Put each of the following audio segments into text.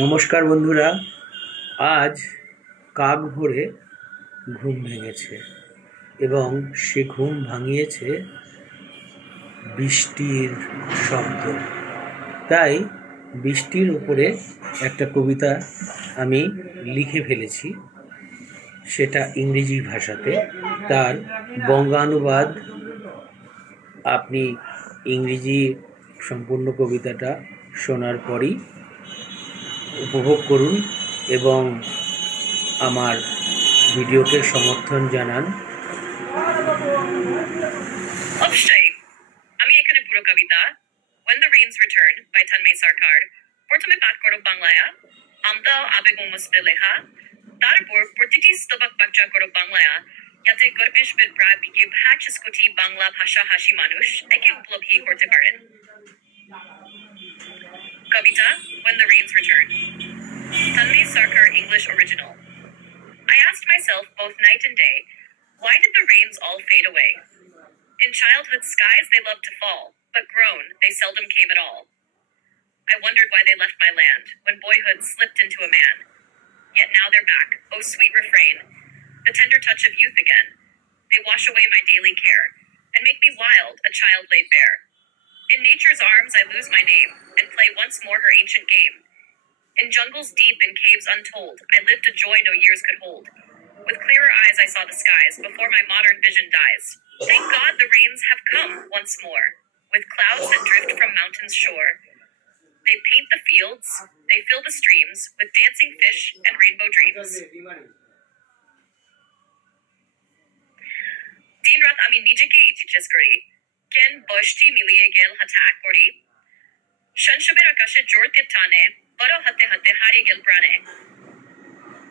নমস্কার বন্ধুরা। আজ কাক ভোরে ঘুম ভেঙেছে এবং সে ঘুম ভাঙিয়েছে বৃষ্টির শব্দ। তাই বৃষ্টির উপরে একটা কবিতা আমি লিখে ফেলেছি, সেটা ইংরেজি ভাষাতে। তার বঙ্গানুবাদ আপনি ইংরেজি সম্পূর্ণ কবিতাটা শোনার পরই উপভোগ করুন এবং আমার ভিডিওকে সমর্থন জানান। অবশ্যই আমি এখানে পুরো কবিতা When the Rains Return by Tanmay Sarkar প্রথমে পাঠ করব বাংলায়, আমতা আবেগ ও মুসবে লেখা। তারপর প্রতিটি স্তবক বাচ্চা করব বাংলায়, যাতে গর্বিশ প্রায় বিকে 25 কোটি বাংলা ভাষাভাষী মানুষ একে উপলব্ধি করতে পারেন। কবিতা When the Rains Return, Tanmay Sarkar English Original. I asked myself both night and day, why did the rains all fade away? In childhood skies they loved to fall, but grown they seldom came at all. I wondered why they left my land, when boyhood slipped into a man. Yet now they're back, oh sweet refrain, the tender touch of youth again. They wash away my daily care, and make me wild, a child laid bare. In nature's arms I lose my name, and play once more her ancient game. In jungles deep and caves untold, I lived a joy no years could hold. With clearer eyes I saw the skies, before my modern vision dies. Thank God the rains have come once more, with clouds that drift from mountains' shore. They paint the fields, they fill the streams, with dancing fish and rainbow dreams. দিন রাত আমি নিজেকেই জিজ্ঞেস করি, কেন বৃষ্টি মিলিয়ে গেল হঠাৎ করে? শৈশবের আকাশে জোরকে টানে, বড় হতে হতে হারিয়ে গেল প্রাণে।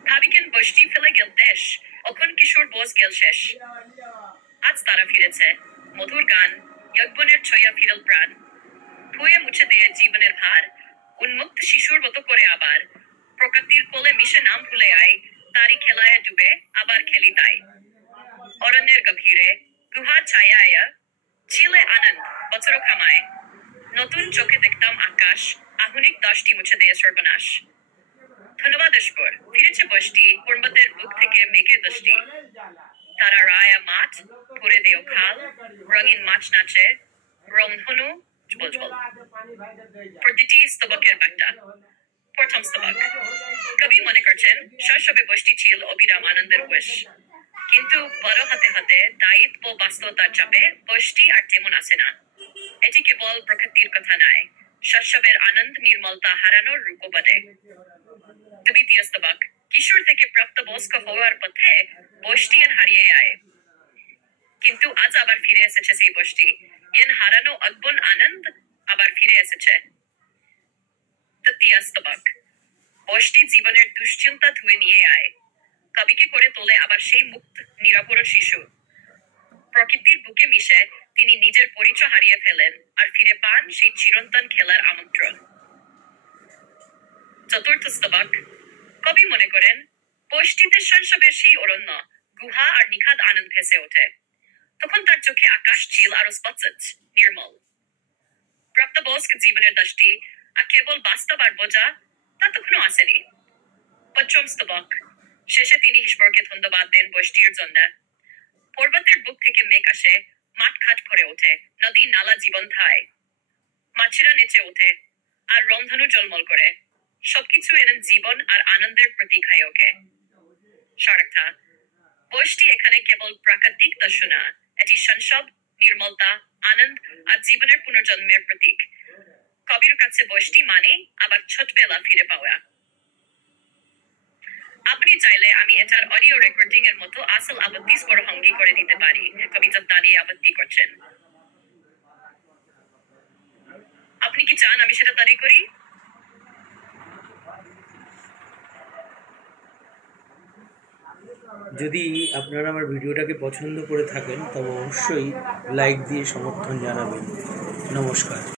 ভাবি কেন বৃষ্টি ফেলে গেল দেশ, অখন কিশোর বোস গেল শেষ। আজ তারা ফিরেছে, মধুর গান, যৌবনের ছোঁয়া ফিরল প্রাণ। ধুয়ে মুছে দিয়ে জীবনের ভার, উন্মুক্ত শিশুর মতো করে আবার। প্রকৃতির কোলে মিশে নাম ভুলে আয়, তারি খেলায় ডুবে আবার খেলি তাই। অরণ্যের গভীরে, গুহার ছায়ায়, ছিলে আনন্দ বছর খামায়। নতুন চোখে দেখতাম আকাশ, আধুনিক দশটি মুছে দিয়ে সর্বনাশ। ধন্যবাদ ঈশ্বর, ফিরেছে বৃষ্টি, পর্বতের বুক থেকে মেঘের দৃষ্টি। তারা রায়া মাঠ, ভরে দিও খাল, রঙিন মাছ নাচে, রংধনু জ্বল। প্রতিটি স্তবকের বার্তা। প্রথম স্তবক। কবি মনে করছেন শৈশবে বৃষ্টি ছিল অবিরাম আনন্দের উৎস, কিন্তু বড় হতে হতে দায়িত্ব ও বাস্তবতার চাপে বৃষ্টি আর তেমন আসে না। এটি কেবল প্রকৃতির কথা নয়, শৈশবের আনন্দ নির্মলতা হারানোর রূপও বটে। দ্বিতীয় স্তবক। কিশোর থেকে প্রাপ্তবয়স্ক হওয়ার পথে বৃষ্টি হারিয়ে আয়, কিন্তু আজ আবার ফিরে এসেছে সেই বৃষ্টি। হারানো অদ্ভুত আনন্দ আবার ফিরে এসেছে। তৃতীয় স্তবক। বৃষ্টি জীবনের দুশ্চিন্তা ধুয়ে নিয়ে আয়, কবিকে করে তোলে আবার সেই মুক্ত নিরাপদ শিশু। প্রকৃতির বুকে মিশে তিনি নিজের পরিচয় হারিয়ে ফেলেন, আর ফিরে পান সেই চিরন্তন খেলার আমন্ত্রণ। চতুর্থ স্তবক। কবি মনে করেন বৃষ্টিতে শৈশবের সেই অরণ্য, গুহা আর নিখাদ আনন্দ ভেসে ওঠে। তখন তার চোখে আকাশ ছিল আরো স্পষ্ট, নির্মল। প্রাপ্তবয়স্ক জীবনের দৃষ্টি আর কেবল বাস্তব আর বোঝা, তা তখনও আসেনি। পঞ্চম স্তবক। শেষে তিনি ঈশ্বরকে ধন্যবাদ দেন বৃষ্টির জন্য। পর্বতের বুক থেকে মেঘ আসে, মাঠ ঘাট ভরে ওঠে, নদী নালা জীবন ধায়, মাছেরা নেচে ওঠে, আর রংধনু জলমল করে। সবকিছু এলেন জীবন আর আনন্দের প্রতীক হয়ে ওঠে। সারার্থা। বৃষ্টি এখানে কেবল প্রাকৃতিক দৃশ্য না, এটি শৈশব, নির্মলতা, আনন্দ আর জীবনের পুনর্জন্মের প্রতীক। কবির কাছে বৃষ্টি মানে আবার ছোটবেলা ফিরে পাওয়া। আপনি চাইলে আমি এটার অডিও রেকর্ডিং এর মতো আসল আবৃত্তি স্বরভঙ্গি করে দিতে পারি। কবিতা দাঁড়িয়ে আবৃত্তি করছেন, আপনি কি চান আমি সেটা তারি করি? যদি আপনারা আমার ভিডিওটাকে পছন্দ করে থাকেন তবে অবশ্যই লাইক দিয়ে সমর্থন জানাবেন। নমস্কার।